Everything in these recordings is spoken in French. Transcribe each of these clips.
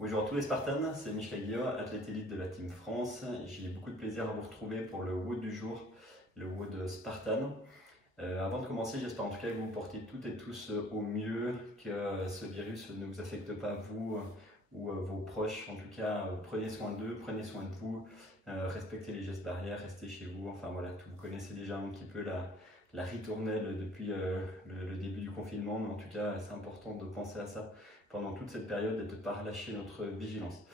Bonjour à tous les Spartans, c'est Michel Guillaume, athlète élite de la Team France. J'ai beaucoup de plaisir à vous retrouver pour le WOD du jour, le WOD Spartan. Avant de commencer, j'espère en tout cas que vous vous portez toutes et tous au mieux, que ce virus ne vous affecte pas vous ou vos proches. En tout cas, prenez soin d'eux, prenez soin de vous, respectez les gestes barrières, restez chez vous. Enfin voilà, vous connaissez déjà un petit peu la ritournelle depuis le début du confinement, mais en tout cas, c'est important de penser à ça pendant toute cette période et de ne pas relâcher notre vigilance.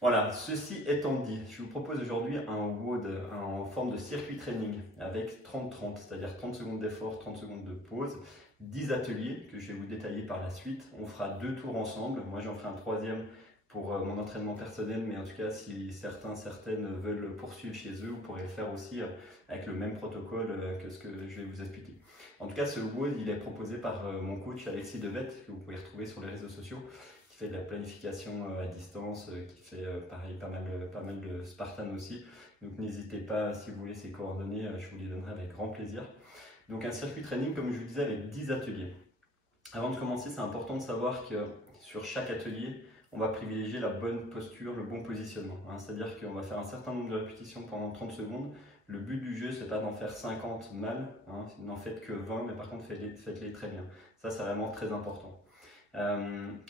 Voilà, ceci étant dit, je vous propose aujourd'hui un WOD en forme de circuit training avec 30-30, c'est-à-dire 30 secondes d'effort, 30 secondes de pause, 10 ateliers que je vais vous détailler par la suite. On fera 2 tours ensemble, moi j'en ferai un troisième pour mon entraînement personnel, mais en tout cas si certaines veulent poursuivre chez eux, vous pourrez le faire aussi avec le même protocole que ce que je vais vous expliquer. En tout cas, ce WOD, il est proposé par mon coach Alexis Devette, que vous pouvez retrouver sur les réseaux sociaux, qui fait de la planification à distance, qui fait pareil pas mal de Spartan aussi. Donc n'hésitez pas, si vous voulez ces coordonnées, je vous les donnerai avec grand plaisir. Donc un circuit training, comme je vous disais, avec 10 ateliers. Avant de commencer, c'est important de savoir que sur chaque atelier, on va privilégier la bonne posture, le bon positionnement. C'est-à-dire qu'on va faire un certain nombre de répétitions pendant 30 secondes. Le but du jeu, c'est pas d'en faire 50 mal, n'en faites que 20, mais par contre, faites-les très bien. Ça, c'est vraiment très important.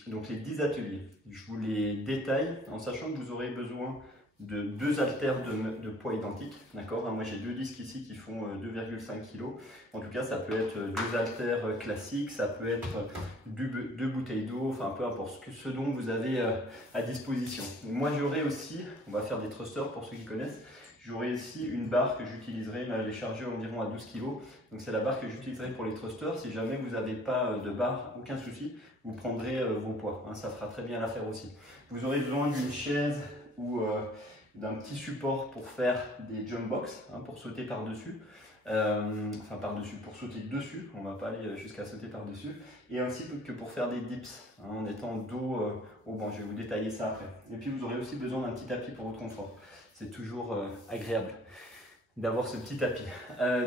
Donc les 10 ateliers, je vous les détaille en sachant que vous aurez besoin de 2 haltères de poids identiques. D'accord, moi j'ai 2 disques ici qui font 2,5 kg. En tout cas, ça peut être 2 haltères classiques, ça peut être 2 bouteilles d'eau, enfin peu importe ce dont vous avez à disposition. Moi j'aurai aussi, on va faire des thrusters pour ceux qui connaissent, j'aurai ici une barre que j'utiliserai, là elle est chargée environ à 12 kg. Donc c'est la barre que j'utiliserai pour les thrusters. Si jamais vous n'avez pas de barre, aucun souci, vous prendrez vos poids. Ça fera très bien l'affaire aussi. Vous aurez besoin d'une chaise ou d'un petit support pour faire des jump box, pour sauter par-dessus. Enfin par-dessus, pour sauter dessus, on ne va pas aller jusqu'à sauter par-dessus. Et ainsi que pour faire des dips, en étant dos au banc. Je vais vous détailler ça après. Et puis vous aurez aussi besoin d'un petit tapis pour votre confort. C'est toujours agréable d'avoir ce petit tapis.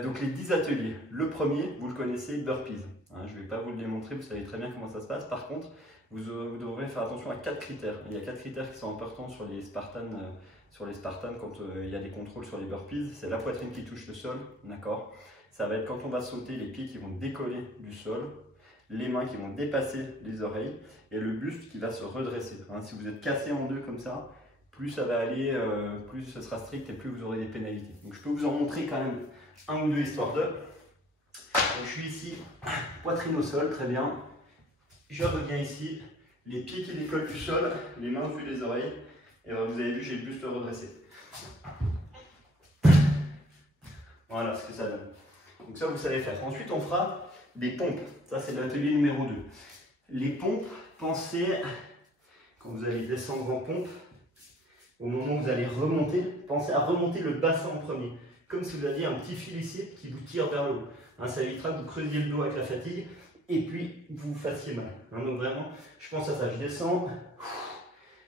Donc les 10 ateliers. Le premier, vous le connaissez, burpees. Je ne vais pas vous le démontrer, vous savez très bien comment ça se passe. Par contre, vous devrez faire attention à 4 critères. Il y a 4 critères qui sont importants sur les Spartans quand il y a des contrôles sur les burpees. C'est la poitrine qui touche le sol, d'accord. Ça va être quand on va sauter, les pieds qui vont décoller du sol, les mains qui vont dépasser les oreilles et le buste qui va se redresser. Si vous êtes cassé en deux comme ça, plus ça va aller, plus ce sera strict et plus vous aurez des pénalités. Donc je peux vous en montrer quand même un ou deux histoire de. Donc, je suis ici, poitrine au sol, très bien. Je reviens ici, les pieds qui décollent du sol, les mains au-dessus des oreilles. Et vous avez vu, j'ai le buste redressé. Voilà ce que ça donne. Donc ça, vous savez faire. Ensuite, on fera des pompes. Ça, c'est l'atelier numéro 2. Les pompes, pensez, quand vous allez descendre en pompe, au moment où vous allez remonter, pensez à remonter le bassin en premier. Comme si vous aviez un petit fil ici qui vous tire vers le haut. Ça évitera que vous creusiez le dos avec la fatigue et puis vous fassiez mal. Donc vraiment, je pense à ça. Je descends,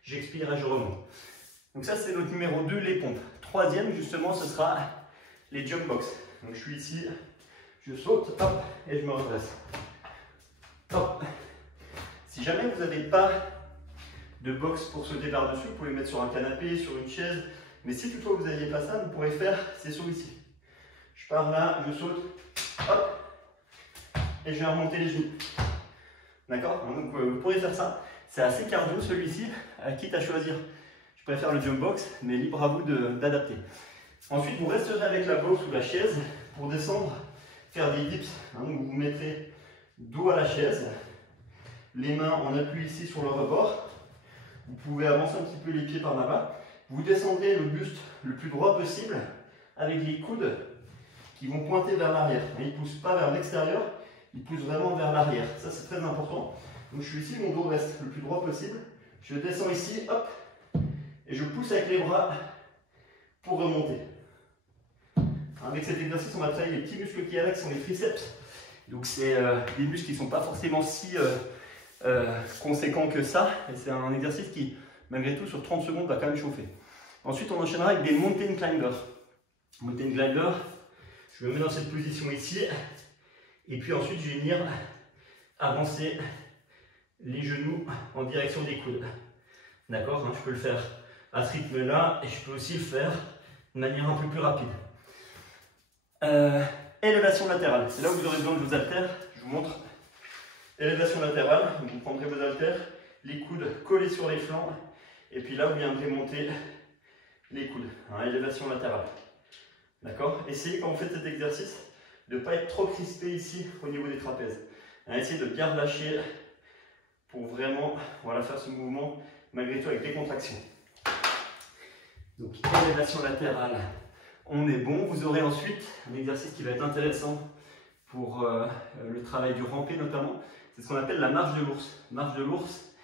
j'expire et je remonte. Donc ça, c'est notre numéro 2, les pompes. Troisième, justement, ce sera les jump box. Donc je suis ici, je saute, hop, et je me redresse. Hop. Si jamais vous n'avez pas de box pour sauter par-dessus, vous pouvez le mettre sur un canapé, sur une chaise. Mais si toutefois vous n'aviez pas ça, vous pourrez faire ces sauts ici. Je pars là, je saute, hop, et je vais remonter les genoux. D'accord? Donc vous pourrez faire ça. C'est assez cardio celui-ci, quitte à choisir. Je préfère le jump box, mais libre à vous d'adapter. Ensuite, vous resterez avec la box ou la chaise pour descendre, faire des dips. Donc vous vous mettrez dos à la chaise, les mains en appui ici sur le rebord. Vous pouvez avancer un petit peu les pieds par là-bas. Vous descendez le buste le plus droit possible avec les coudes qui vont pointer vers l'arrière. Ils ne poussent pas vers l'extérieur, ils poussent vraiment vers l'arrière. Ça, c'est très important. Donc je suis ici, mon dos reste le plus droit possible. Je descends ici, hop, et je pousse avec les bras pour remonter. Avec cet exercice, on va travailler les petits muscles qui avec sont les triceps. Donc c'est des muscles qui ne sont pas forcément si conséquents que ça. Et c'est un exercice qui, malgré tout, sur 30 secondes, va quand même chauffer. Ensuite, on enchaînera avec des mountain climbers. Mountain climber, je me mets dans cette position ici. Et puis ensuite, je vais venir avancer les genoux en direction des coudes. D'accord, je peux le faire à ce rythme-là et je peux aussi le faire de manière un peu plus rapide. Élévation latérale, c'est là où vous aurez besoin de vos haltères. Je vous montre. Élévation latérale, donc vous prendrez vos haltères, les coudes collés sur les flancs, et puis là vous viendrez monter les coudes. Élévation latérale. D'accord? Essayez quand vous faites cet exercice de ne pas être trop crispé ici au niveau des trapèzes. Essayez de bien relâcher pour vraiment faire ce mouvement malgré tout avec des contractions. Donc élévation latérale, on est bon. Vous aurez ensuite un exercice qui va être intéressant pour le travail du rampé notamment. C'est ce qu'on appelle la marche de l'ours. Marche de l'ours,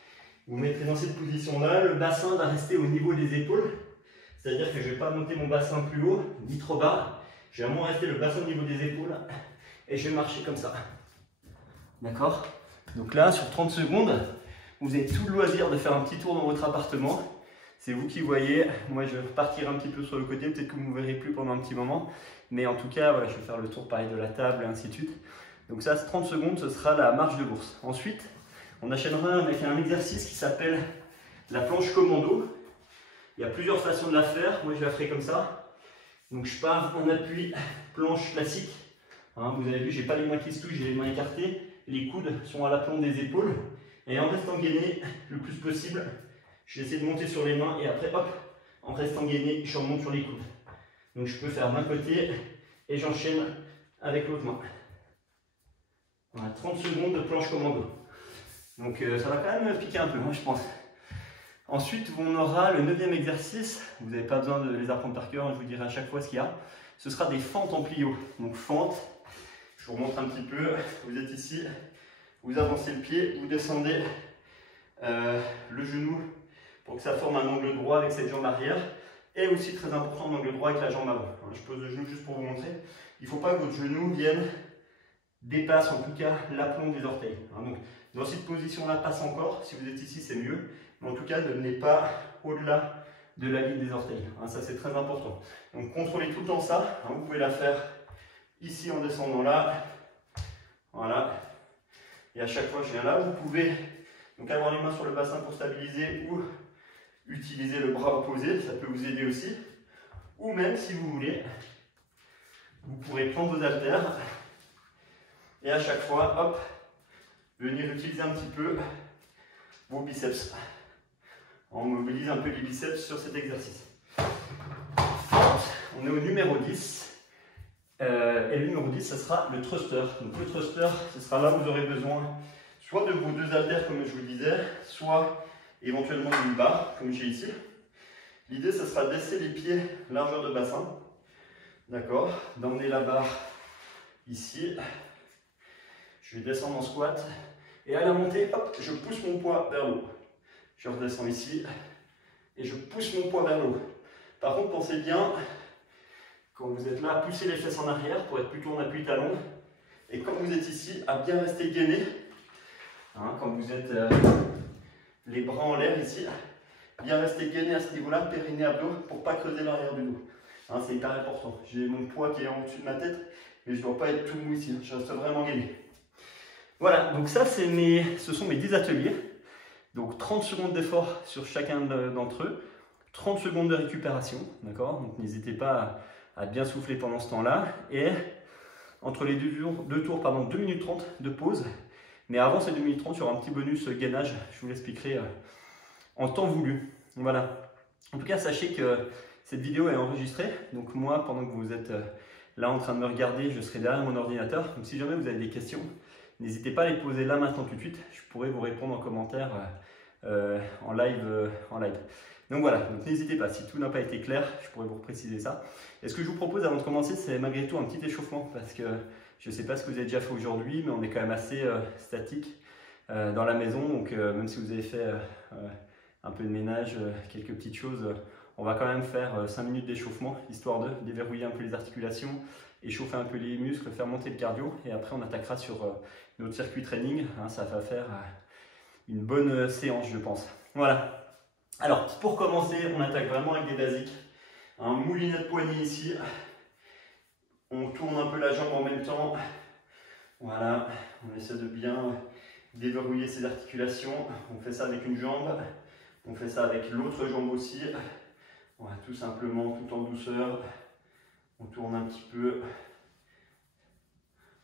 vous mettrez dans cette position-là, le bassin va rester au niveau des épaules. C'est-à-dire que je ne vais pas monter mon bassin plus haut, ni trop bas. Je vais vraiment rester le bassin au niveau des épaules et je vais marcher comme ça. D'accord? Donc là, sur 30 secondes, vous avez tout le loisir de faire un petit tour dans votre appartement. C'est vous qui voyez. Moi, je vais repartir un petit peu sur le côté. Peut-être que vous ne me verrez plus pendant un petit moment. Mais en tout cas, voilà, je vais faire le tour pareil de la table et ainsi de suite. Donc ça, 30 secondes, ce sera la marche de l'ours. Ensuite, on enchaînera avec un exercice qui s'appelle la planche commando. Il y a plusieurs façons de la faire. Moi, je la ferai comme ça. Donc, je pars en appui, planche classique. Vous avez vu, je n'ai pas les mains qui se touchent, j'ai les mains écartées. Les coudes sont à l'aplomb des épaules. Et en restant gainé le plus possible, je vais essayer de monter sur les mains. Et après, hop, en restant gainé, je remonte sur les coudes. Donc, je peux faire d'un côté et j'enchaîne avec l'autre main. Voilà, 30 secondes de planche commando. Donc, ça va quand même piquer un peu, moi, je pense. Ensuite, on aura le 9e exercice. Vous n'avez pas besoin de les apprendre par cœur, je vous dirai à chaque fois ce qu'il y a. Ce sera des fentes en plio. Donc fente, je vous remontre un petit peu. Vous êtes ici, vous avancez le pied, vous descendez le genou pour que ça forme un angle droit avec cette jambe arrière. Et aussi très important, un angle droit avec la jambe avant. Je pose le genou juste pour vous montrer. Il ne faut pas que votre genou dépasse en tout cas l'aplomb des orteils. Donc dans cette position-là, passe encore. Si vous êtes ici, c'est mieux. Mais en tout cas, ne venez pas au-delà de la ligne des orteils. Ça, c'est très important. Donc, contrôlez tout le temps ça. Vous pouvez la faire ici en descendant là. Voilà. Et à chaque fois que je viens là, vous pouvez donc avoir les mains sur le bassin pour stabiliser ou utiliser le bras opposé. Ça peut vous aider aussi. Ou même, si vous voulez, vous pourrez prendre vos haltères et à chaque fois, hop, venir utiliser un petit peu vos biceps. On mobilise un peu les biceps sur cet exercice. On est au numéro 10. Et le numéro 10, ce sera le thruster. Donc le thruster, ce sera là où vous aurez besoin soit de vos 2 haltères, comme je vous le disais, soit éventuellement d'une barre, comme j'ai ici. L'idée, ce sera de laisser les pieds largeur de bassin. D'accord? D'emmener la barre ici. Je vais descendre en squat. Et à la montée, hop, je pousse mon poids vers le haut. Je redescends ici et je pousse mon poids vers le haut. Par contre, pensez bien, quand vous êtes là, à pousser les fesses en arrière pour être plutôt en appui talon. Et quand vous êtes ici, à bien rester gainé. Quand vous êtes les bras en l'air ici, bien rester gainé à ce niveau-là, périnée abdos, pour ne pas creuser l'arrière du dos. C'est hyper important. J'ai mon poids qui est en dessus de ma tête, mais je ne dois pas être tout mou ici. Je reste vraiment gainé. Voilà, donc ça, ce sont mes 10 ateliers. Donc 30 secondes d'effort sur chacun d'entre eux, 30 secondes de récupération, d'accord? Donc n'hésitez pas à bien souffler pendant ce temps-là. Et entre les deux tours, 2 minutes 30 de pause. Mais avant ces 2 minutes 30, il y aura un petit bonus gainage, je vous l'expliquerai en temps voulu. Voilà. En tout cas, sachez que cette vidéo est enregistrée. Donc moi, pendant que vous êtes là en train de me regarder, je serai derrière mon ordinateur. Donc si jamais vous avez des questions, n'hésitez pas à les poser là maintenant tout de suite. Je pourrai vous répondre en commentaire en live. Donc voilà, donc n'hésitez pas. Si tout n'a pas été clair, je pourrais vous préciser ça. Et ce que je vous propose avant de commencer, c'est malgré tout un petit échauffement. Parce que je ne sais pas ce que vous avez déjà fait aujourd'hui, mais on est quand même assez statique dans la maison. Donc même si vous avez fait un peu de ménage, quelques petites choses, on va quand même faire 5 minutes d'échauffement, histoire de déverrouiller un peu les articulations, échauffer un peu les muscles, faire monter le cardio. Et après, on attaquera sur notre circuit training. Ça va faire une bonne séance, je pense. Voilà. Alors, pour commencer, on attaque vraiment avec des basiques. Un moulinet de poignet ici. On tourne un peu la jambe en même temps. Voilà. On essaie de bien déverrouiller ses articulations. On fait ça avec une jambe. On fait ça avec l'autre jambe aussi. Voilà, tout simplement, tout en douceur. On tourne un petit peu.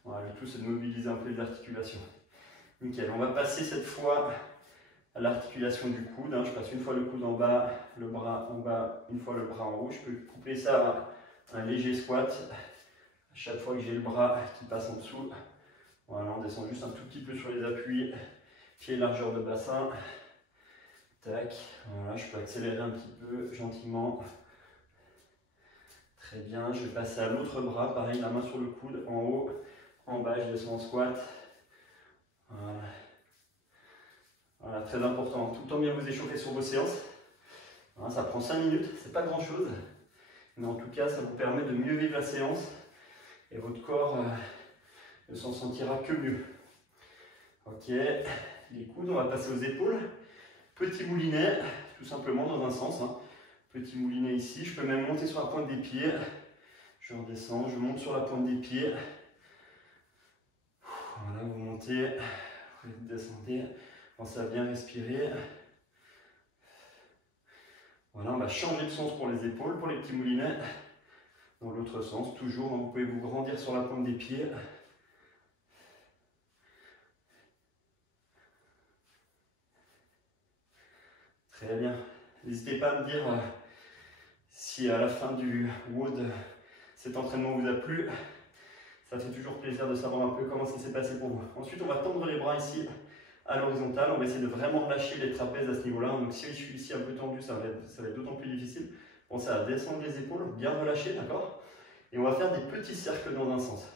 Voilà, le tout c'est de mobiliser un peu les articulations. Nickel, on va passer cette fois à l'articulation du coude. Je passe une fois le coude en bas, le bras en bas, une fois le bras en haut. Je peux couper ça à un léger squat. À chaque fois que j'ai le bras qui passe en dessous. Voilà, on descend juste un tout petit peu sur les appuis. Pied largeur de bassin. Tac, voilà, je peux accélérer un petit peu gentiment. Très bien, je vais passer à l'autre bras, pareil, la main sur le coude, en haut, en bas, je descends en squat. Voilà. Voilà, très important, tout le temps bien vous échauffer sur vos séances. Voilà, ça prend 5 minutes, c'est pas grand chose, mais en tout cas, ça vous permet de mieux vivre la séance et votre corps ne s'en sentira que mieux. Ok, les coudes, on va passer aux épaules. Petit moulinet, tout simplement dans un sens. Petit moulinet ici, je peux même monter sur la pointe des pieds. Je redescends, je monte sur la pointe des pieds. Voilà, vous montez, vous descendez, pensez à bien respirer. Voilà, on va changer de sens pour les épaules, pour les petits moulinets. Dans l'autre sens, toujours, vous pouvez vous grandir sur la pointe des pieds. Très bien. N'hésitez pas à me dire si à la fin du WOD cet entraînement vous a plu. Ça fait toujours plaisir de savoir un peu comment ça s'est passé pour vous. Ensuite, on va tendre les bras ici à l'horizontale. On va essayer de vraiment relâcher les trapèzes à ce niveau-là. Donc si je suis ici un peu tendu, ça va être d'autant plus difficile. Pensez à descendre les épaules, bien relâcher, d'accord? Et on va faire des petits cercles dans un sens.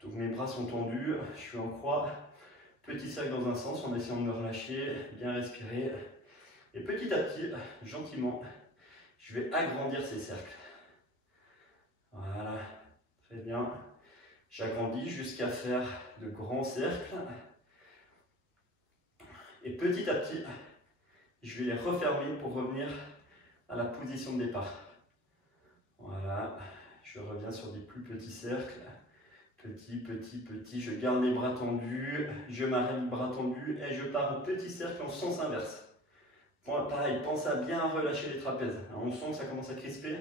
Donc mes bras sont tendus, je suis en croix. Petit cercle dans un sens en essayant de me relâcher, bien respirer. Et petit à petit, gentiment, je vais agrandir ces cercles. Voilà, très bien. J'agrandis jusqu'à faire de grands cercles. Et petit à petit, je vais les refermer pour revenir à la position de départ. Voilà, je reviens sur des plus petits cercles. Petit, petit, petit, je garde les bras tendus, je m'arrête bras tendus et je pars en petit cercle en sens inverse. Pareil, pensez à bien relâcher les trapèzes. Alors, on sent que ça commence à crisper.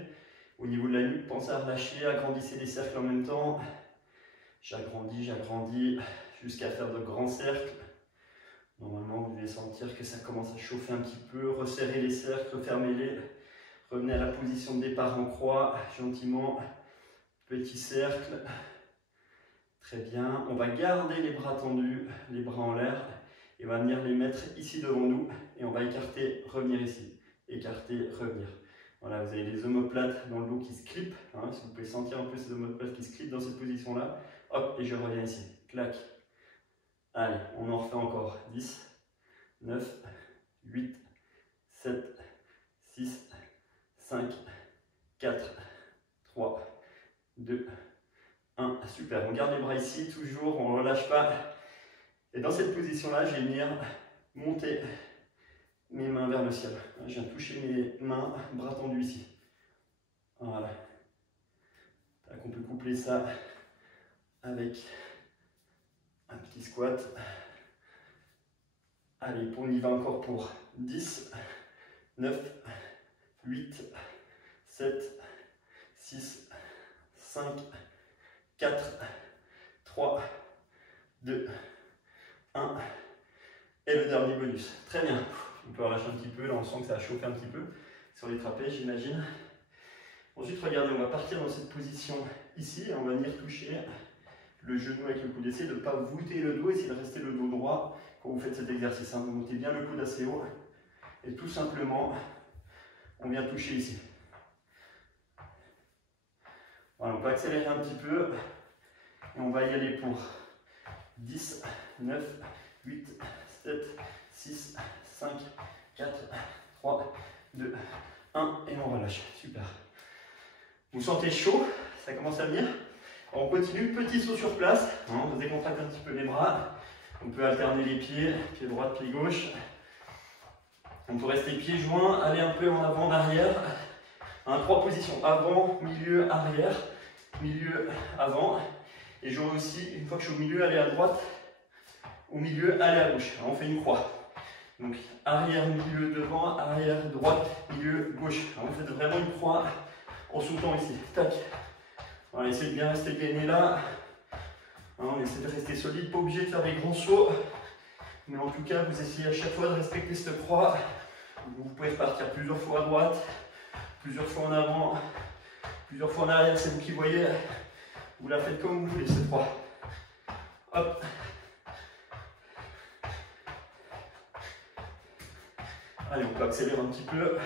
Au niveau de la nuque, pensez à relâcher, agrandissez les cercles en même temps. J'agrandis jusqu'à faire de grands cercles. Normalement, vous devez sentir que ça commence à chauffer un petit peu. Resserrez les cercles, refermez-les. Revenez à la position de départ en croix, gentiment. Petit cercle. Très bien. On va garder les bras tendus, les bras en l'air. Et on va venir les mettre ici devant nous. Et on va écarter, revenir ici. Écarter, revenir. Voilà, vous avez les omoplates dans le dos qui se clipent. Si vous pouvez sentir un peu ces omoplates qui se clipent dans cette position-là. Hop, et je reviens ici. Clac. Allez, on en refait encore. 10, 9, 8, 7, 6, 5, 4, 3, 2, 1. Super, on garde les bras ici, toujours, on ne relâche pas. Et dans cette position-là, je vais venir monter mes mains vers le ciel. Je viens toucher mes mains, bras tendus ici. Voilà. On peut coupler ça avec un petit squat. Allez, on y va encore pour 10, 9, 8, 7, 6, 5, 4, 3, 2, 1. Et le dernier bonus. Très bien. On peut relâcher un petit peu. Là, on sent que ça a chauffé un petit peu sur les trapèzes, j'imagine. Ensuite, regardez, on va partir dans cette position ici. Et on va venir toucher le genou avec le coude. Essayez de ne pas voûter le dos, essayez de rester le dos droit quand vous faites cet exercice. Vous montez bien le coude assez haut. Et tout simplement, on vient toucher ici. Voilà, on peut accélérer un petit peu. Et on va y aller pour 10, 9, 8, 7, 6, 5, 4, 3, 2, 1. Et on relâche. Super. Vous sentez chaud, ça commence à venir. On continue, petit saut sur place. On décontracte un petit peu les bras. On peut alterner les pieds, pied droit, pied gauche. On peut rester pieds joints, aller un peu en avant, en arrière. 3 positions, avant, milieu, arrière, milieu, avant. Et j'aurai aussi, une fois que je suis au milieu, aller à droite, au milieu, aller à gauche. On fait une croix. Donc arrière, milieu, devant, arrière, droite, milieu, gauche. Alors, vous faites vraiment une croix en sautant ici. Tac. On va essayer de bien rester gainé là. On essaie de rester solide, pas obligé de faire des grands sauts. Mais en tout cas, vous essayez à chaque fois de respecter cette croix. Vous pouvez repartir plusieurs fois à droite, plusieurs fois en avant, plusieurs fois en arrière, c'est vous qui voyez. Vous la faites comme vous voulez, cette croix. Hop. Allez, on peut accélérer un petit peu.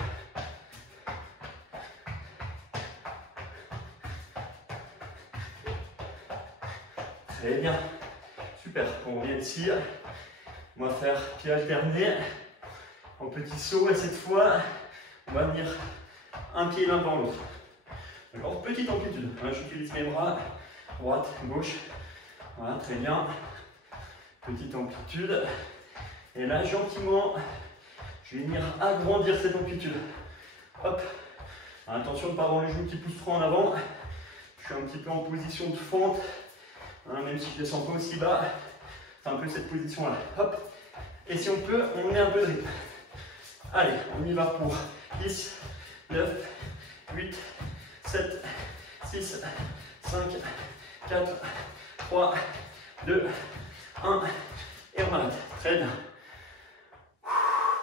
Très bien. Super. On revient ici. On va faire pied alterné en petit saut et cette fois, on va venir un pied l'un dans l'autre. D'accord, petite amplitude. J'utilise mes bras, droite, gauche. Voilà, très bien. Petite amplitude. Et là, gentiment, je vais venir agrandir cette amplitude. Hop. Attention de ne pas avoir les genoux qui poussent trop en avant. Je suis un petit peu en position de fente. Même si je ne descends pas aussi bas. C'est un peu cette position-là. Hop. Et si on peut, on met un peu de rythme. Allez, on y va pour 10, 9, 8, 7, 6, 5, 4, 3, 2, 1. Et on arrête. Très bien.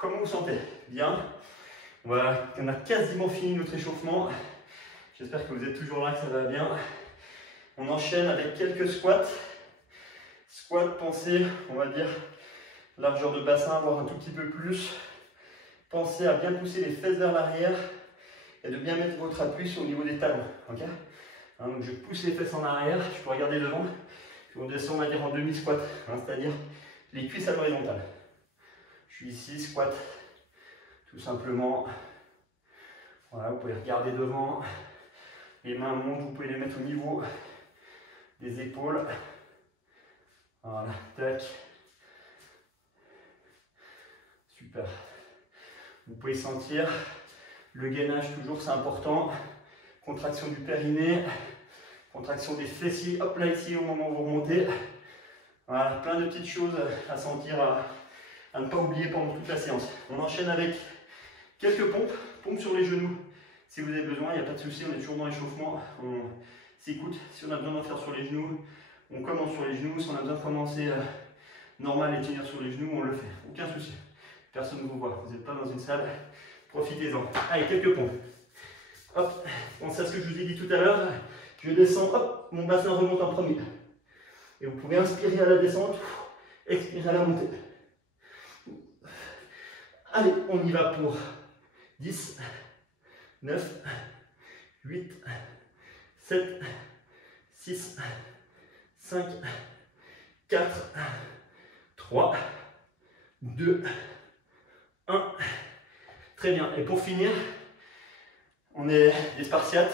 Comment vous sentez? Bien. Voilà, on a quasiment fini notre échauffement. J'espère que vous êtes toujours là, que ça va bien. On enchaîne avec quelques squats. Squat, pensez, on va dire, largeur de bassin, voire un tout petit peu plus. Pensez à bien pousser les fesses vers l'arrière et de bien mettre votre appui sur le niveau des talons. Okay, donc je pousse les fesses en arrière, je peux regarder devant. Puis on descend, on va dire, en demi-squat, c'est-à-dire les cuisses à l'horizontale. Je suis ici, squat, tout simplement. Voilà, vous pouvez regarder devant. Les mains montent, vous pouvez les mettre au niveau des épaules. Voilà, tac. Super. Vous pouvez sentir le gainage, toujours, c'est important. Contraction du périnée, contraction des fessiers, hop là ici au moment où vous remontez. Voilà, plein de petites choses à sentir, à ne pas oublier pendant toute la séance. On enchaîne avec quelques pompes, pompes sur les genoux. Si vous avez besoin, il n'y a pas de souci, on est toujours dans l'échauffement. On s'écoute. Si on a besoin d'en faire sur les genoux, on commence sur les genoux. Si on a besoin de commencer normal et tenir sur les genoux, on le fait. Aucun souci. Personne ne vous voit. Vous n'êtes pas dans une salle. Profitez-en. Allez, quelques pompes. Hop, pensez à ce que je vous ai dit tout à l'heure. Je descends, hop, mon bassin remonte en premier. Et vous pouvez inspirer à la descente, expirer à la montée. Allez, on y va pour 10, 9, 8, 7, 6, 5, 4, 3, 2, 1. Très bien. Et pour finir, on est des spartiates.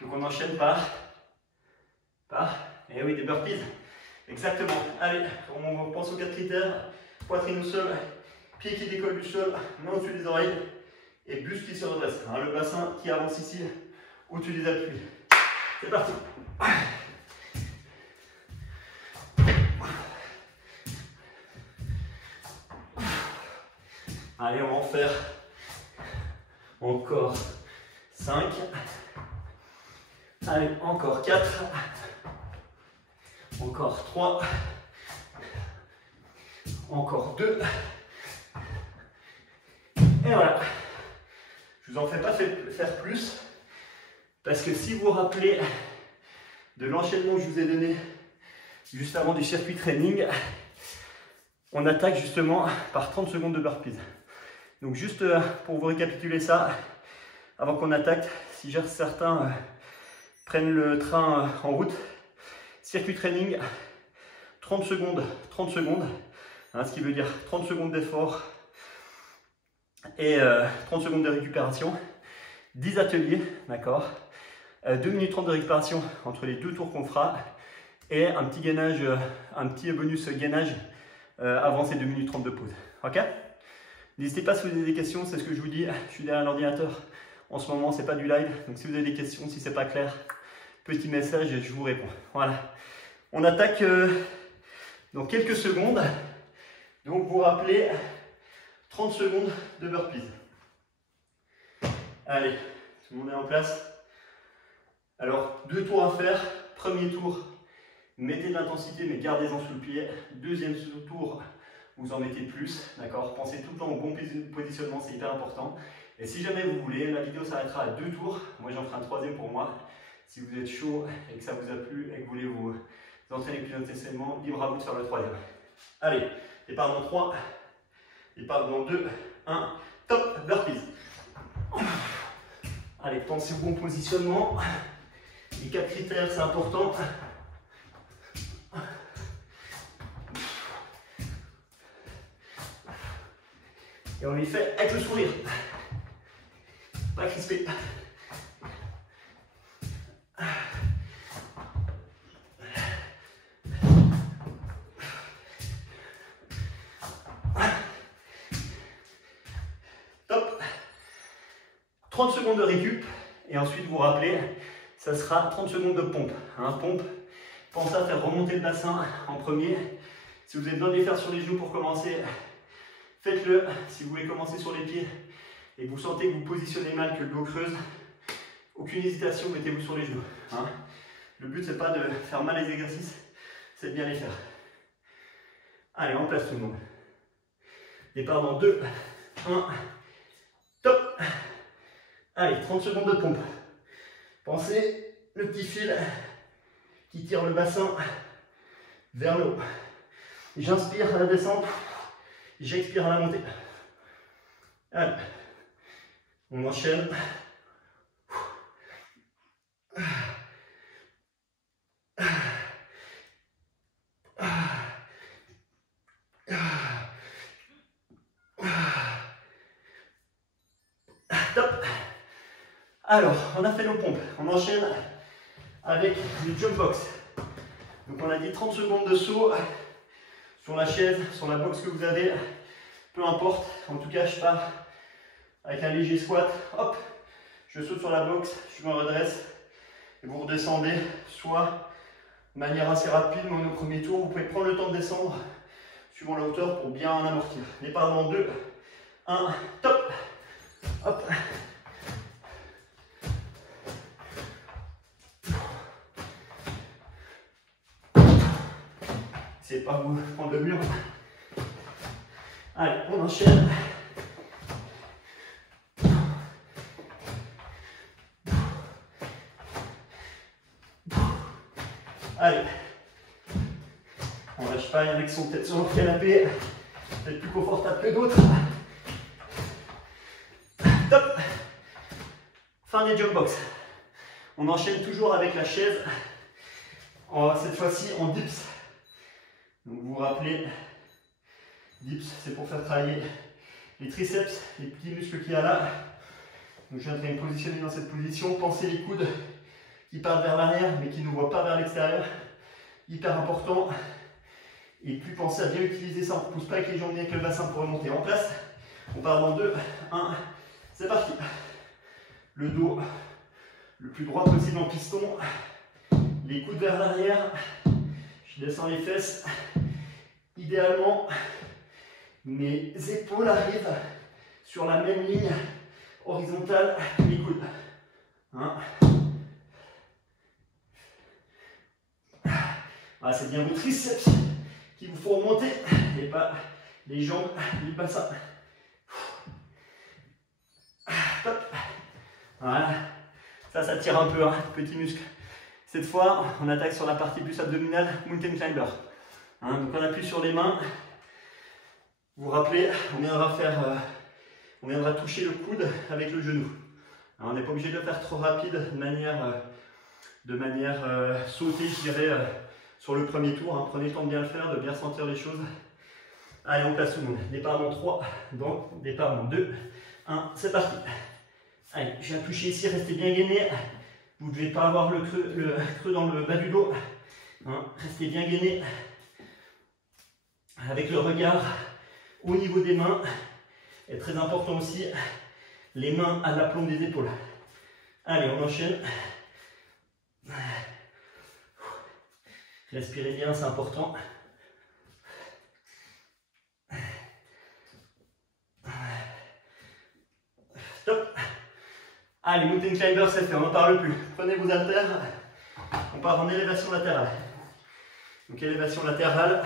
Donc on enchaîne par, et oui, des burpees. Exactement. Allez, on pense aux 4 critères. Poitrine au sol, pied qui décolle du sol, main au-dessus des oreilles et buste qui se redresse. Le bassin qui avance ici, au-dessus des appuis. C'est parti. Allez, on va en faire encore 5. Allez, encore 4. Encore 3. Encore 2. Et voilà. Je ne vous en fais pas faire plus. Parce que si vous vous rappelez de l'enchaînement que je vous ai donné juste avant du circuit training, on attaque justement par 30 secondes de burpees. Donc juste pour vous récapituler ça, avant qu'on attaque, si certains prennent le train en route, circuit training, 30 secondes, ce qui veut dire 30 secondes d'effort et 30 secondes de récupération, 10 ateliers, d'accord, 2 minutes 30 de récupération entre les 2 tours qu'on fera et un petit gainage, un petit bonus gainage avant ces 2 minutes 30 de pause. Ok? N'hésitez pas si vous avez des questions, c'est ce que je vous dis, je suis derrière l'ordinateur en ce moment, c'est pas du live, donc si vous avez des questions, si c'est pas clair, petit message et je vous réponds. Voilà. On attaque dans quelques secondes. Donc vous rappelez, 30 secondes de burpees. Allez, tout le monde est en place. Alors, 2 tours à faire. Premier tour, mettez de l'intensité, mais gardez-en sous le pied. Deuxième tour, vous en mettez plus. D'accord? Pensez tout le temps au bon positionnement, c'est hyper important. Et si jamais vous voulez, la vidéo s'arrêtera à 2 tours. Moi, j'en ferai un troisième pour moi. Si vous êtes chaud et que ça vous a plu et que vous voulez vous entraîner plus intensément, libre à vous de faire le troisième. Allez, départ dans 3, départ dans 2, 1, top, burpees. Allez, pensez au bon positionnement. Les 4 critères, c'est important. Et on les fait avec le sourire. Pas crispé. Top. 30 secondes de récup. Et ensuite, vous rappelez, ça sera 30 secondes de pompe. Pompe, pensez à faire remonter le bassin en premier. Si vous avez besoin de les faire sur les genoux pour commencer, faites-le. Si vous voulez commencer sur les pieds et que vous sentez que vous positionnez mal, que le dos creuse, aucune hésitation, mettez-vous sur les genoux. Le but, c'est pas de faire mal les exercices, c'est de bien les faire. Allez, en place tout le monde. Départ dans 2, 1, top. Allez, 30 secondes de pompe. Pensez le petit fil qui tire le bassin vers le haut. J'inspire à la descente, j'expire à la montée. Allez, on enchaîne. Top. Alors, on a fait nos pompes. On enchaîne avec du jump box. Donc on a dit 30 secondes de saut sur la chaise, sur la box que vous avez. Peu importe. En tout cas, je pars avec un léger squat. Hop, je saute sur la box, je me redresse. Et vous redescendez, soit de manière assez rapide, mais au premier tour, vous pouvez prendre le temps de descendre suivant la hauteur pour bien amortir. Départ dans 2, 1, top. Hop. Essayez de pas vous prendre le mur. Allez, on enchaîne. Allez. On lâche pas avec son tête sur le canapé. Peut-être plus confortable que d'autres. Top. Fin des jump box. On enchaîne toujours avec la chaise. Cette fois-ci en dips. Donc vous vous rappelez, dips, c'est pour faire travailler les triceps, les petits muscles qu'il y a là. Donc je suis en train de me positionner dans cette position. Pensez les coudes qui partent vers l'arrière, mais qui ne voient pas vers l'extérieur. Hyper important. Et puis pensez à bien utiliser ça. On ne pousse pas avec les jambes, avec le bassin pour remonter. En place, on part dans 2, 1, c'est parti. Le dos le plus droit possible en piston. Les coudes vers l'arrière. Je descends les fesses. Idéalement, mes épaules arrivent sur la même ligne horizontale que les coudes. Voilà, c'est bien vos triceps qu'il vous faut remonter et pas les jambes du bassin. Top. Voilà, ça tire un peu, petit muscle. Cette fois, on attaque sur la partie plus abdominale, mountain climber. Donc on appuie sur les mains. Vous vous rappelez, on viendra toucher le coude avec le genou. Alors, on n'est pas obligé de le faire trop rapide, de manière sautée, je dirais, sur le premier tour. Prenez le temps de bien le faire, de bien sentir les choses. Allez, on place tout le monde. Départ dans 3, donc départ dans 2, 1, c'est parti. Allez, je viens toucher ici, restez bien gainé. Vous ne devez pas avoir le creux dans le bas du dos. Restez bien gainé. Avec le regard au niveau des mains. Et très important aussi, les mains à l'aplomb des épaules. Allez, on enchaîne. Respirez bien, c'est important. Allez, mountain climber, c'est fait, on n'en parle plus. Prenez vos haltères, on part en élévation latérale. Donc élévation latérale,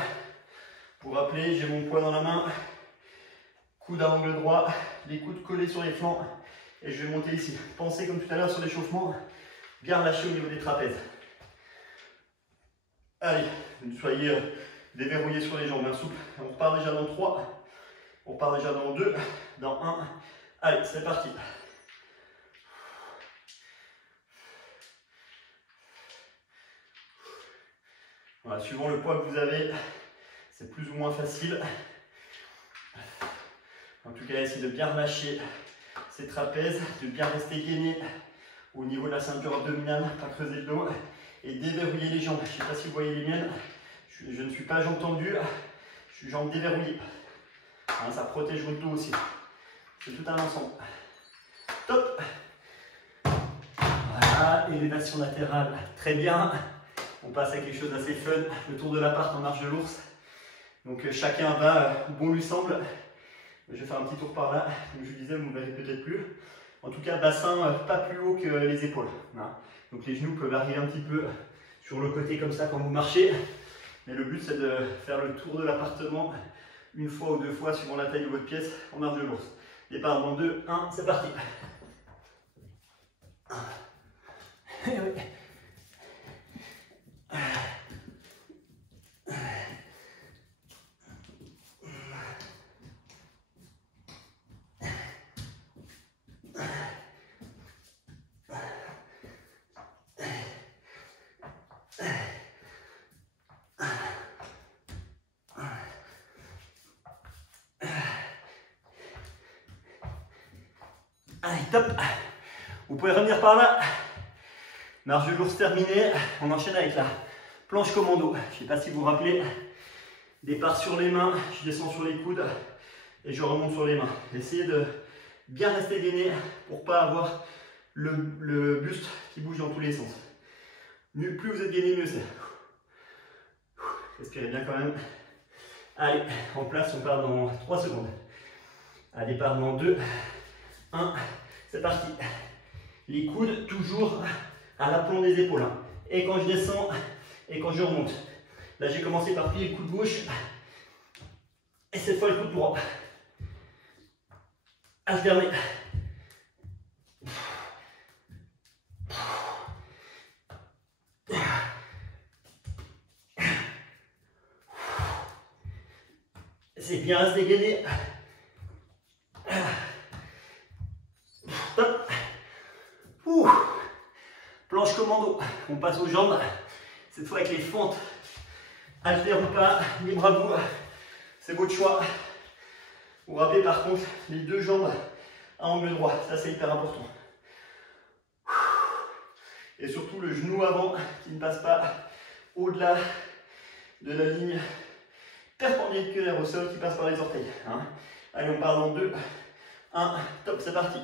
pour rappeler, j'ai mon poids dans la main, coude à angle droit, les coudes collés sur les flancs, et je vais monter ici. Pensez comme tout à l'heure sur l'échauffement, bien relâcher au niveau des trapèzes. Allez, soyez déverrouillés sur les jambes, bien souple. On repart déjà dans 3, on repart déjà dans 2, dans 1. Allez, c'est parti. Voilà, suivant le poids que vous avez, c'est plus ou moins facile. En tout cas, essayez de bien relâcher ces trapèzes, de bien rester gainé au niveau de la ceinture abdominale, pas creuser le dos, et déverrouiller les jambes. Je ne sais pas si vous voyez les miennes, je ne suis pas jambes tendues, je suis jambes déverrouillées. Hein, ça protège votre dos aussi. C'est tout un ensemble. Top. Voilà, élévation latérale, très bien. On passe à quelque chose d'assez fun, le tour de l'appart en marche de l'ours. Donc chacun va où bon lui semble. Je vais faire un petit tour par là, comme je vous disais, vous ne verrez peut-être plus. En tout cas, bassin pas plus haut que les épaules. Hein. Donc les genoux peuvent arriver un petit peu sur le côté comme ça quand vous marchez. Mais le but c'est de faire le tour de l'appartement une fois ou 2 fois suivant la taille de votre pièce en marche de l'ours. Départ dans 2, 1, c'est parti. Allez, top. Vous pouvez revenir par là. Marche de l'ours terminée. On enchaîne avec la planche commando. Je ne sais pas si vous vous rappelez. Départ sur les mains, je descends sur les coudes et je remonte sur les mains. Essayez de bien rester gainé pour ne pas avoir le buste qui bouge dans tous les sens. Plus vous êtes gainé, mieux c'est. Respirez bien quand même. Allez, en place, on part dans 3 secondes. Allez, départ dans 2, 1, c'est parti. Les coudes toujours à l'aplomb des épaules. Hein. Et quand je descends, et quand je remonte. Là, j'ai commencé par plier le coude gauche. Et cette fois, le coude droit. Alterner. C'est bien rester gainé. Top. Planche commando. On passe aux jambes. Cette fois avec les fentes. Haltère ou pas, libre à vous. C'est votre choix. Vous rappelez par contre les 2 jambes à angle droit. Ça c'est hyper important. Et surtout le genou avant qui ne passe pas au-delà de la ligne perpendiculaire au sol qui passe par les orteils. Hein. Allez, on part dans 2, 1, top, c'est parti.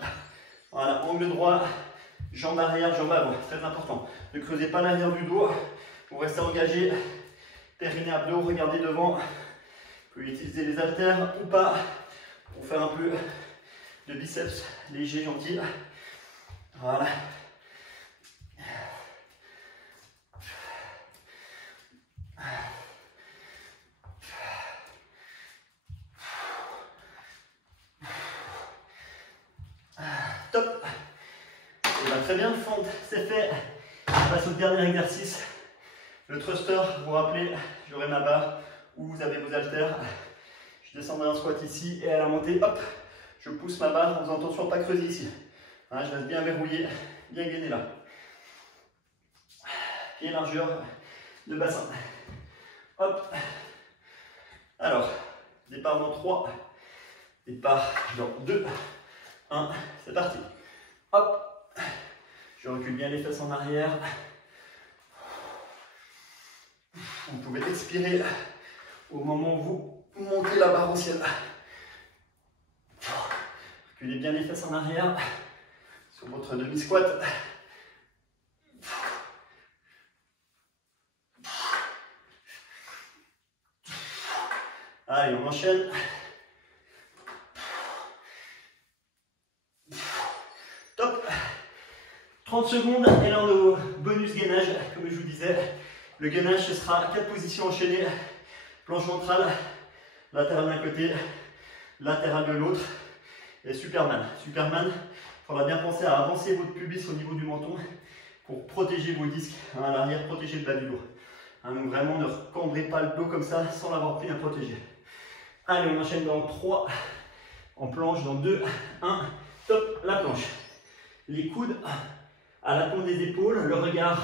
Voilà, angle droit, jambe arrière, jambe avant, très important. Ne creusez pas l'arrière du dos, vous restez engagé, périnée, abdos, regardez devant. Vous pouvez utiliser les haltères ou pas pour faire un peu de biceps léger, gentil. Voilà. Top. Et bien, très bien, fente, c'est fait. On passe au dernier exercice. Le thruster, vous vous rappelez, j'aurai ma barre où vous avez vos haltères. Je descends dans un squat ici et à la montée, hop, je pousse ma barre en faisant attention à ne pas creuser ici. Hein, je reste bien verrouillé, bien gainé là. Et largeur de bassin. Hop. Alors, départ dans 3, départ dans 2, 1, c'est parti. Hop. Je recule bien les fesses en arrière. Vous pouvez expirer au moment où vous montez la barre au ciel. Reculez bien les fesses en arrière sur votre demi-squat. Allez, on enchaîne. Top. 30 secondes et là on est au bonus gainage. Comme je vous disais, le gainage ce sera 4 positions enchaînées. Planche ventrale, latérale d'un côté, latérale de l'autre et Superman. Superman, il faudra bien penser à avancer votre pubis au niveau du menton pour protéger vos disques à l'arrière, protéger le bas du dos. Donc vraiment ne recambrez pas le dos comme ça sans l'avoir bien protégé. Allez, on enchaîne dans 3, en planche dans 2, 1, top, la planche. Les coudes à la pointe des épaules, le regard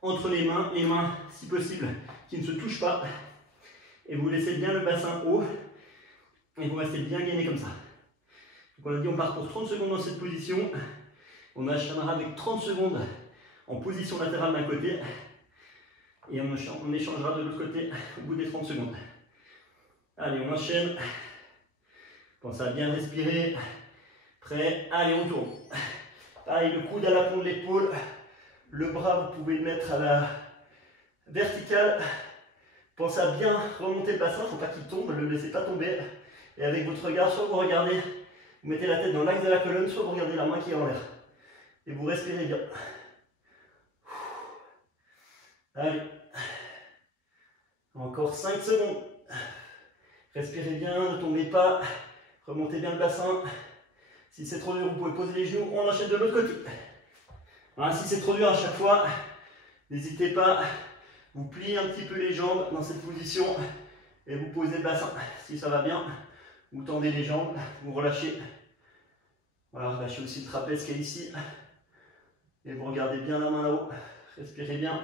entre les mains si possible qui ne se touchent pas. Et vous laissez bien le bassin haut et vous restez bien gainé comme ça. Donc on a dit on part pour 30 secondes dans cette position. On enchaînera avec 30 secondes en position latérale d'un côté. Et on échangera de l'autre côté au bout des 30 secondes. Allez, on enchaîne. Pensez à bien respirer. Prêt? Allez, on tourne. Pareil, le coude à la pointe de l'épaule. Le bras, vous pouvez le mettre à la verticale. Pensez à bien remonter le bassin, il ne faut pas qu'il tombe, ne le laissez pas tomber. Et avec votre regard, soit vous regardez, vous mettez la tête dans l'axe de la colonne, soit vous regardez la main qui est en l'air. Et vous respirez bien. Allez. Encore 5 secondes. Respirez bien, ne tombez pas. Remontez bien le bassin. Si c'est trop dur, vous pouvez poser les genoux. On enchaîne de l'autre côté. Voilà, si c'est trop dur à chaque fois, n'hésitez pas. Vous pliez un petit peu les jambes dans cette position et vous posez le bassin. Si ça va bien, vous tendez les jambes, vous relâchez. Voilà, relâchez aussi le trapèze qui est ici. Et vous regardez bien la main là-haut. Respirez bien.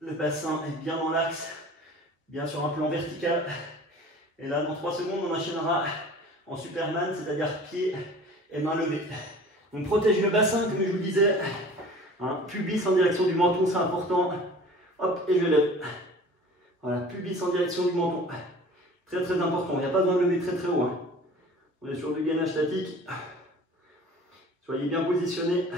Le bassin est bien dans l'axe, bien sur un plan vertical. Et là, dans 3 secondes, on enchaînera en Superman, c'est-à-dire pieds et mains levées. On protège le bassin, comme je vous le disais. Pubis en direction du menton, c'est important. Hop, et je lève. Voilà, pubis en direction du menton. Très très important, il n'y a pas besoin de lever très très haut. On est sur du gainage statique. Soyez bien positionnés.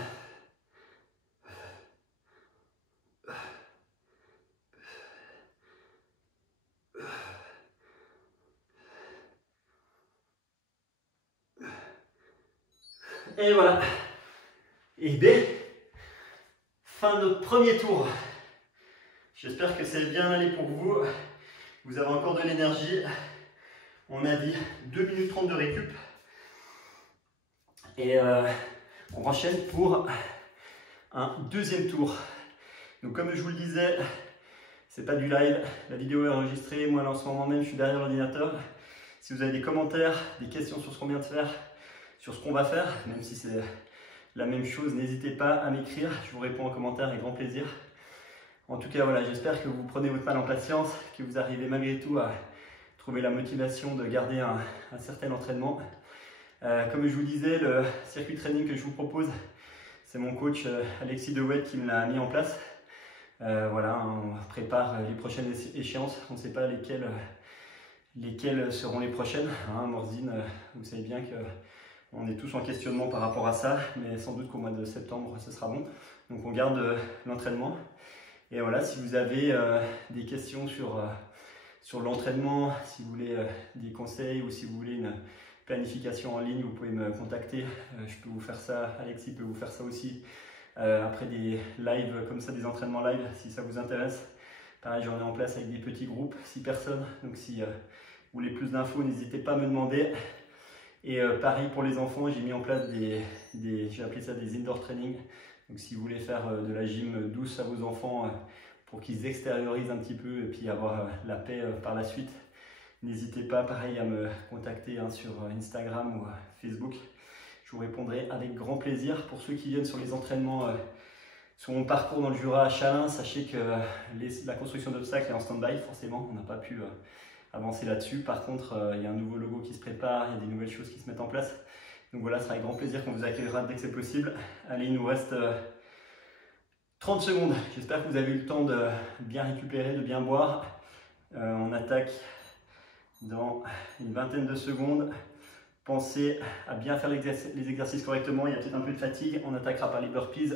Et voilà. Et B, fin de notre premier tour. J'espère que c'est bien allé pour vous. Vous avez encore de l'énergie. On a dit 2 minutes 30 de récup. Et on enchaîne pour un deuxième tour. Donc comme je vous le disais, c'est pas du live. La vidéo est enregistrée. Moi là en ce moment même, je suis derrière l'ordinateur. Si vous avez des commentaires, des questions sur ce qu'on vient de faire, sur ce qu'on va faire, même si c'est la même chose, n'hésitez pas à m'écrire. Je vous réponds en commentaire avec grand plaisir. En tout cas, voilà, j'espère que vous prenez votre mal en patience, que vous arrivez malgré tout à trouver la motivation de garder un certain entraînement. Comme je vous disais, le circuit training que je vous propose, c'est mon coach Alexis Dewet qui me l'a mis en place. Voilà, on prépare les prochaines échéances. On ne sait pas lesquelles seront les prochaines. Morzine, vous savez bien qu'on est tous en questionnement par rapport à ça, mais sans doute qu'au mois de septembre, ce sera bon. Donc on garde l'entraînement. Et voilà, si vous avez des questions sur l'entraînement, si vous voulez des conseils ou si vous voulez une planification en ligne, vous pouvez me contacter. Je peux vous faire ça, Alexis peut vous faire ça aussi. Après des lives comme ça, des entraînements live, si ça vous intéresse. Pareil, j'en ai en place avec des petits groupes, 6 personnes. Donc si vous voulez plus d'infos, n'hésitez pas à me demander. Et pareil pour les enfants, j'ai mis en place j'ai appelé ça des indoor training. Donc si vous voulez faire de la gym douce à vos enfants pour qu'ils extériorisent un petit peu et puis avoir la paix par la suite, n'hésitez pas pareil à me contacter sur Instagram ou Facebook. Je vous répondrai avec grand plaisir. Pour ceux qui viennent sur les entraînements sur mon parcours dans le Jura à Chalin, sachez que la construction d'obstacles est en stand-by forcément, on n'a pas pu avancer là-dessus. Par contre, il y a un nouveau logo qui se prépare, il y a des nouvelles choses qui se mettent en place. Donc voilà, ce sera avec grand plaisir qu'on vous accueillera dès que c'est possible. Allez, il nous reste 30 secondes. J'espère que vous avez eu le temps de bien récupérer, de bien boire. On attaque dans une vingtaine de secondes. Pensez à bien faire les exercices correctement. Il y a peut-être un peu de fatigue. On attaquera par les burpees.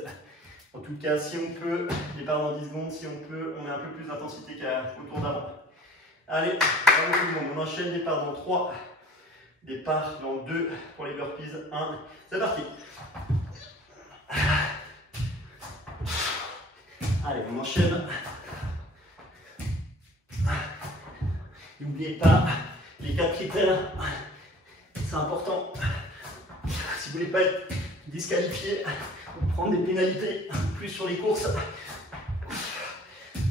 En tout cas, si on peut, départ dans 10 secondes. Si on peut, on met un peu plus d'intensité qu'au tour d'avant. Allez, bravo tout le monde. On enchaîne, départ dans 3. Départ dans 2 pour les burpees. 1, c'est parti. Allez, on enchaîne. N'oubliez pas les 4 critères, c'est important. Si vous ne voulez pas être disqualifié ou prendre des pénalités, plus sur les courses,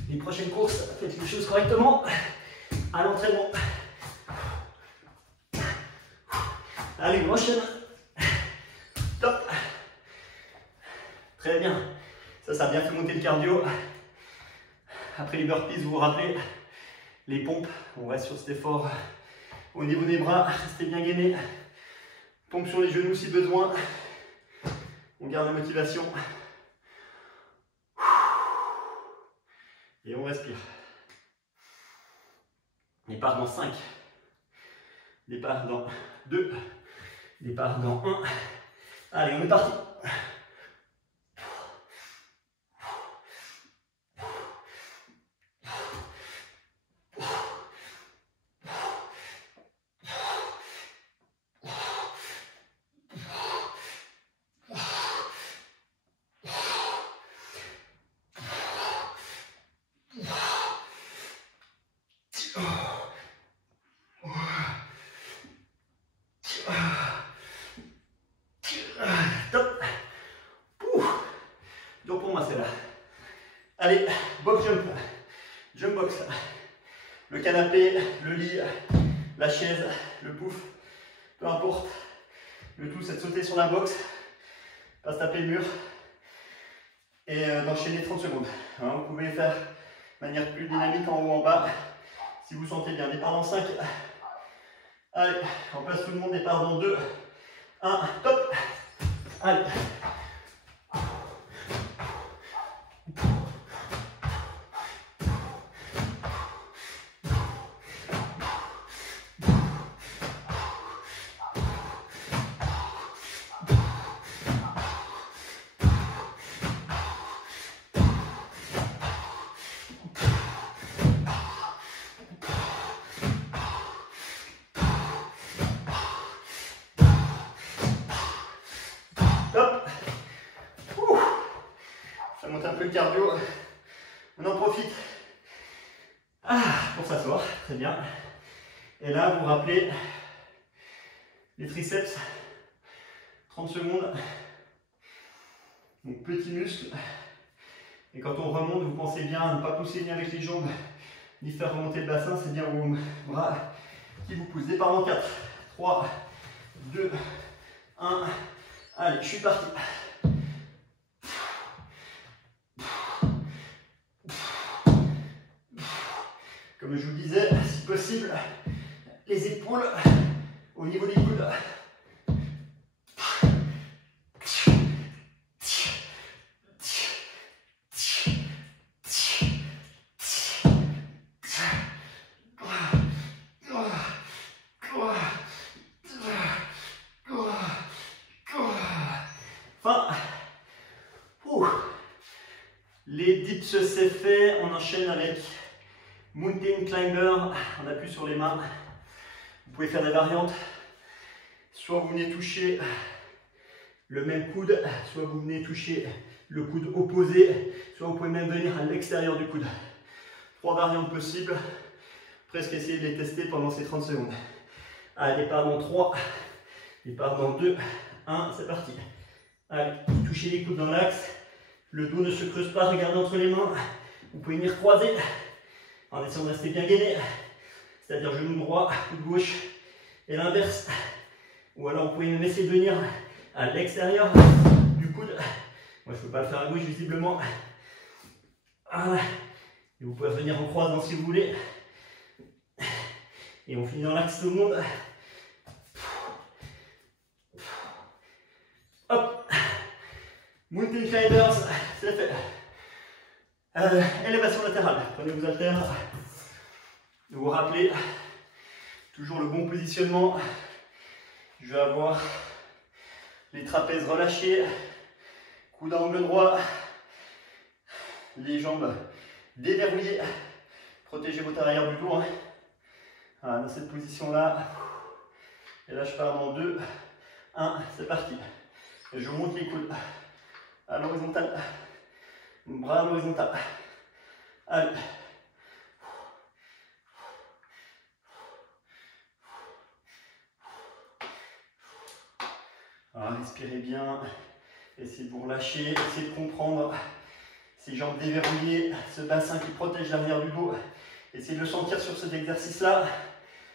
les prochaines courses, faites les choses correctement à l'entraînement. Allez, on enchaîne. Top. Très bien. Ça a bien fait monter le cardio. Après les burpees, vous vous rappelez, les pompes, on reste sur cet effort au niveau des bras, restez bien gainés. Pompe sur les genoux si besoin. On garde la motivation. Et on respire. Départ dans 5. Départ dans 2. Départ dans 1. Allez, on est parti. Top. Donc pour moi c'est là. Allez, box jump. Jump box. Le canapé, le lit, la chaise, le pouf, peu importe. Le tout c'est de sauter sur la box, pas se taper le mur et d'enchaîner 30 secondes. Hein, vous pouvez faire de manière plus dynamique en haut ou en bas si vous sentez bien. Départ dans 5. Allez, on passe tout le monde. Départ dans 2. 1, top. Allez. Le cardio, on en profite pour s'asseoir, très bien. Et là, vous rappelez les triceps, 30 secondes, donc petit muscle. Et quand on remonte, vous pensez bien à ne pas pousser ni avec les jambes, ni faire remonter le bassin, c'est bien vos bras qui vous poussent. Départ en 4, 3, 2, 1, allez, je suis parti. Comme je vous disais, si possible, les épaules au niveau des coudes. Fin. Les dips c'est fait, on enchaîne avec Mountain Climber, on appuie sur les mains. Vous pouvez faire des variantes. Soit vous venez toucher le même coude, soit vous venez toucher le coude opposé, soit vous pouvez même venir à l'extérieur du coude. 3 variantes possibles. Presque essayer de les tester pendant ces 30 secondes. Allez, départ dans 3, départ dans 2, 1, c'est parti. Allez, touchez les coudes dans l'axe. Le dos ne se creuse pas, regardez entre les mains. Vous pouvez venir croiser en essayant de rester bien gainé, c'est-à-dire genou droit, coude gauche et l'inverse. Ou alors vous pouvez même essayer de venir à l'extérieur du coude. Moi je ne peux pas le faire à gauche visiblement. Voilà. Et vous pouvez venir en croisant si vous voulez. Et on finit dans l'axe tout le monde. Hop. Mountain Climbers, c'est fait. Élévation latérale, prenez vos haltères, vous vous rappelez, toujours le bon positionnement, je vais avoir les trapèzes relâchés, coude à angle droit, les jambes déverrouillées, protégez votre arrière du dos, hein. Voilà, dans cette position là, et là je pars dans 2, 1, c'est parti, et je monte les coudes, à l'horizontale. Bras à l'horizontale. Allez. Voilà, respirez bien. Essayez de vous relâcher. Essayez de comprendre ces jambes déverrouillées, ce bassin qui protège l'arrière du dos. Essayez de le sentir sur cet exercice-là.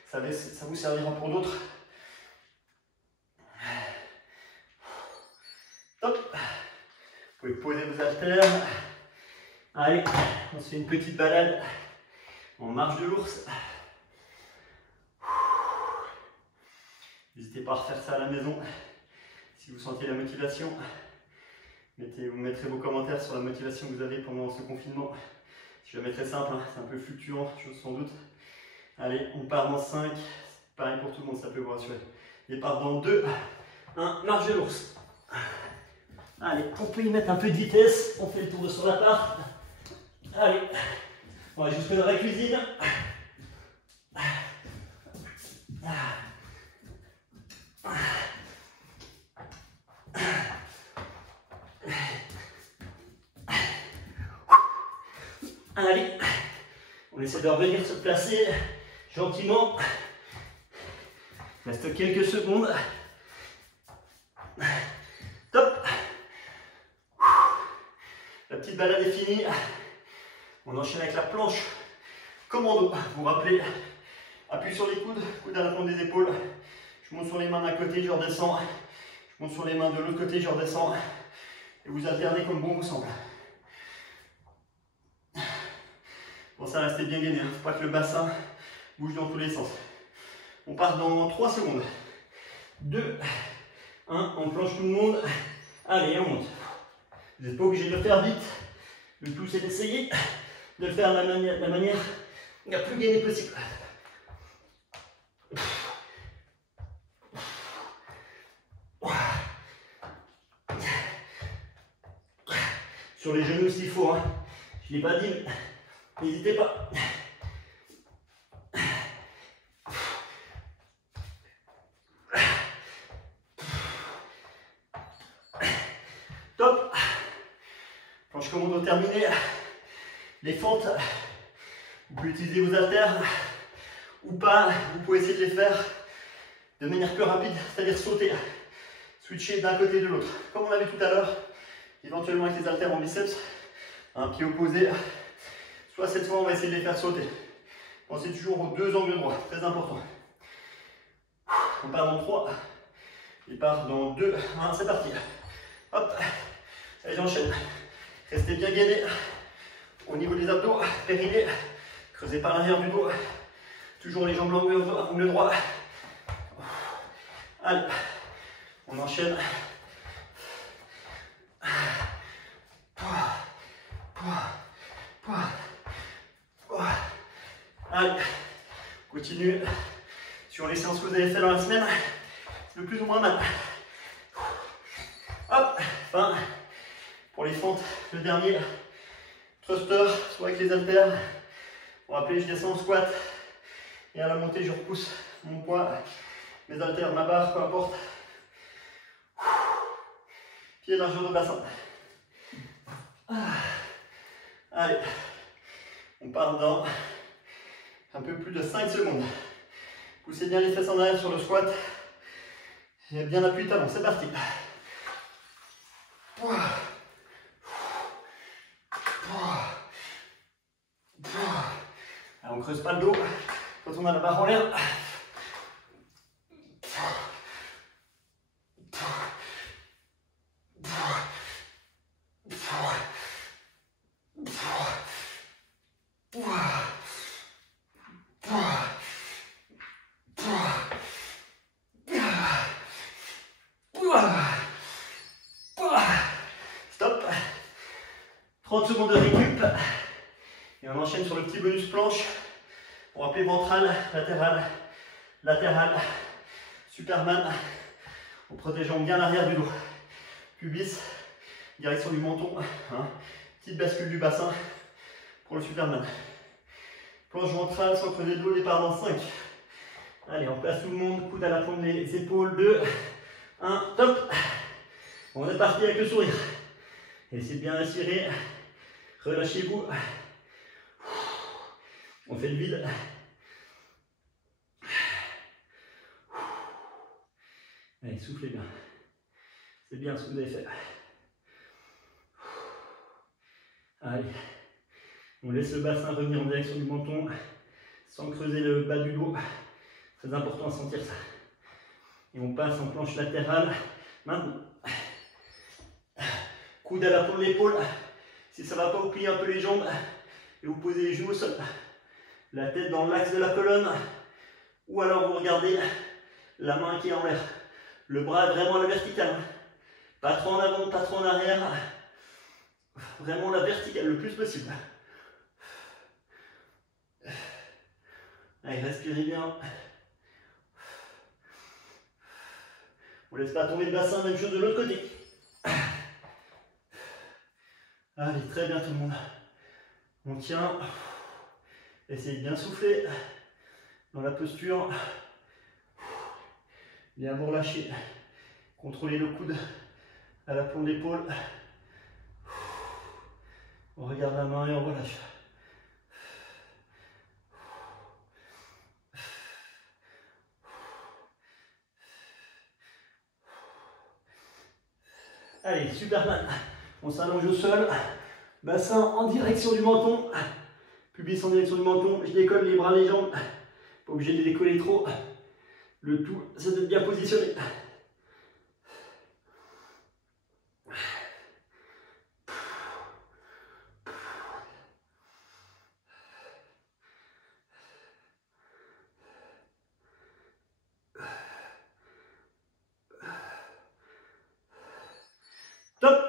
Ça vous servira pour d'autres. Top. Vous pouvez poser vos haltères. Allez, on se fait une petite balade en marche de l'ours. N'hésitez pas à refaire ça à la maison si vous sentez la motivation. Vous mettrez vos commentaires sur la motivation que vous avez pendant ce confinement. Je vais mettre très simple, hein, c'est un peu fluctuant, sans doute. Allez, on part dans 5. Pareil pour tout le monde, ça peut vous rassurer. Départ dans 2, 1, marche de l'ours. Allez, on peut y mettre un peu de vitesse. On fait le tour de son appart. Allez, on va jusque dans la cuisine. Allez, on essaie de revenir se placer gentiment. Il reste quelques secondes. Top. La petite balade est finie. On enchaîne avec la planche commando. Vous vous rappelez, appui sur les coudes, coude à la pointe des épaules. Je monte sur les mains d'un côté, je redescends. Je monte sur les mains de l'autre côté, je redescends. Et vous alternez comme bon vous semble. Bon, ça restez bien gainé, hein. Faut pas que le bassin bouge dans tous les sens. On part dans 3 secondes. 2, 1, on planche tout le monde. Allez, on monte. Vous n'êtes pas obligé de le faire vite. Le tout, c'est d'essayer de le faire de la manière la plus gainée possible. Sur les genoux s'il faut, hein. Je ne l'ai pas dit, mais n'hésitez pas. Top. Planche commando terminée. Les fentes, vous pouvez utiliser vos haltères ou pas. Vous pouvez essayer de les faire de manière plus rapide, c'est-à-dire sauter, switcher d'un côté et de l'autre. Comme on l'a vu tout à l'heure, éventuellement avec les haltères en biceps, un pied opposé. Soit cette fois, on va essayer de les faire sauter. Pensez toujours aux 2 angles droits, très important. On part dans 3, il part dans 2, 1, c'est parti. Hop, allez, j'enchaîne. Restez bien gainés au niveau des abdos, périnée, creusez par l'arrière du dos. Toujours les jambes angle droit. Allez, on enchaîne. Allez, continue sur les séances que vous avez fait dans la semaine, le plus ou moins mal. Hop, fin. Pour les fentes, le dernier thruster, soit avec les haltères. Vous rappelez, je descends en squat et à la montée, je repousse mon poids, mes haltères, ma barre, peu importe. Pied largeur de bassin. Allez, on part dans un peu plus de 5 secondes. Poussez bien les fesses en arrière sur le squat. Et bien appuyé talon, c'est parti. Alors on creuse pas le dos quand on a la barre en l'air. Stop. 30 secondes de récup. Et on enchaîne sur le petit bonus planche. Pour rappeler ventral, latéral, latéral, Superman. En protégeant bien l'arrière du dos. Pubis, direction du menton. Hein. Petite bascule du bassin pour le Superman. Planche ventrale sans creuser le dos, départ dans 5. Allez, on place tout le monde, coude à la pointe des épaules. 2, 1, top. On est parti avec le sourire. Essayez de bien respirer. Relâchez-vous. On fait le vide. Allez, soufflez bien. C'est bien ce que vous avez fait. Allez. On laisse le bassin revenir en direction du menton sans creuser le bas du dos. Très important à sentir ça. Et on passe en planche latérale. Maintenant, coude à l'aplomb de l'épaule. Si ça ne va pas, vous pliez un peu les jambes et vous posez les genoux au sol. La tête dans l'axe de la colonne. Ou alors vous regardez la main qui est en l'air. Le bras est vraiment à la verticale. Pas trop en avant, pas trop en arrière. Vraiment la verticale le plus possible. Allez, respirez bien. On ne laisse pas tomber le bassin, même chose de l'autre côté. Allez, très bien tout le monde. On tient. Essayez de bien souffler dans la posture. Bien vous relâcher. Contrôlez le coude à l'aplomb de l'épaule. On regarde la main et on relâche. Allez, Superman. On s'allonge au sol. Bassin en direction du menton. Pubis en direction du menton. Je décolle les bras, les jambes. Pas obligé de les décoller trop. Le tout, c'est d'être bien positionné. Top.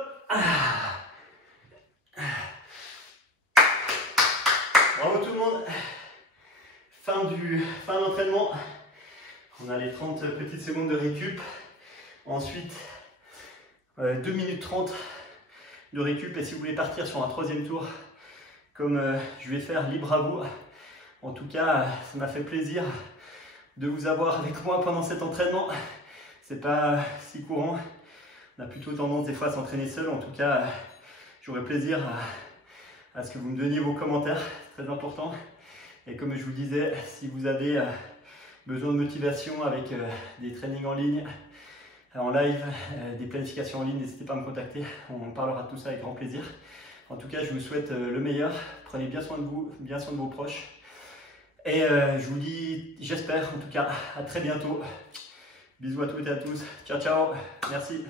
Bravo tout le monde. Fin d'entraînement. On a les 30 petites secondes de récup. Ensuite, 2 minutes 30 de récup. Et si vous voulez partir sur un troisième tour, comme je vais faire, libre à vous. En tout cas, ça m'a fait plaisir de vous avoir avec moi pendant cet entraînement. C'est pas si courant. On a plutôt tendance des fois à s'entraîner seul. En tout cas, j'aurai plaisir à ce que vous me donniez vos commentaires. C'est très important. Et comme je vous disais, si vous avez besoin de motivation avec des trainings en ligne, en live, des planifications en ligne, n'hésitez pas à me contacter. On parlera de tout ça avec grand plaisir. En tout cas, je vous souhaite le meilleur. Prenez bien soin de vous, bien soin de vos proches. Et je vous dis, j'espère en tout cas, à très bientôt. Bisous à toutes et à tous. Ciao, ciao. Merci.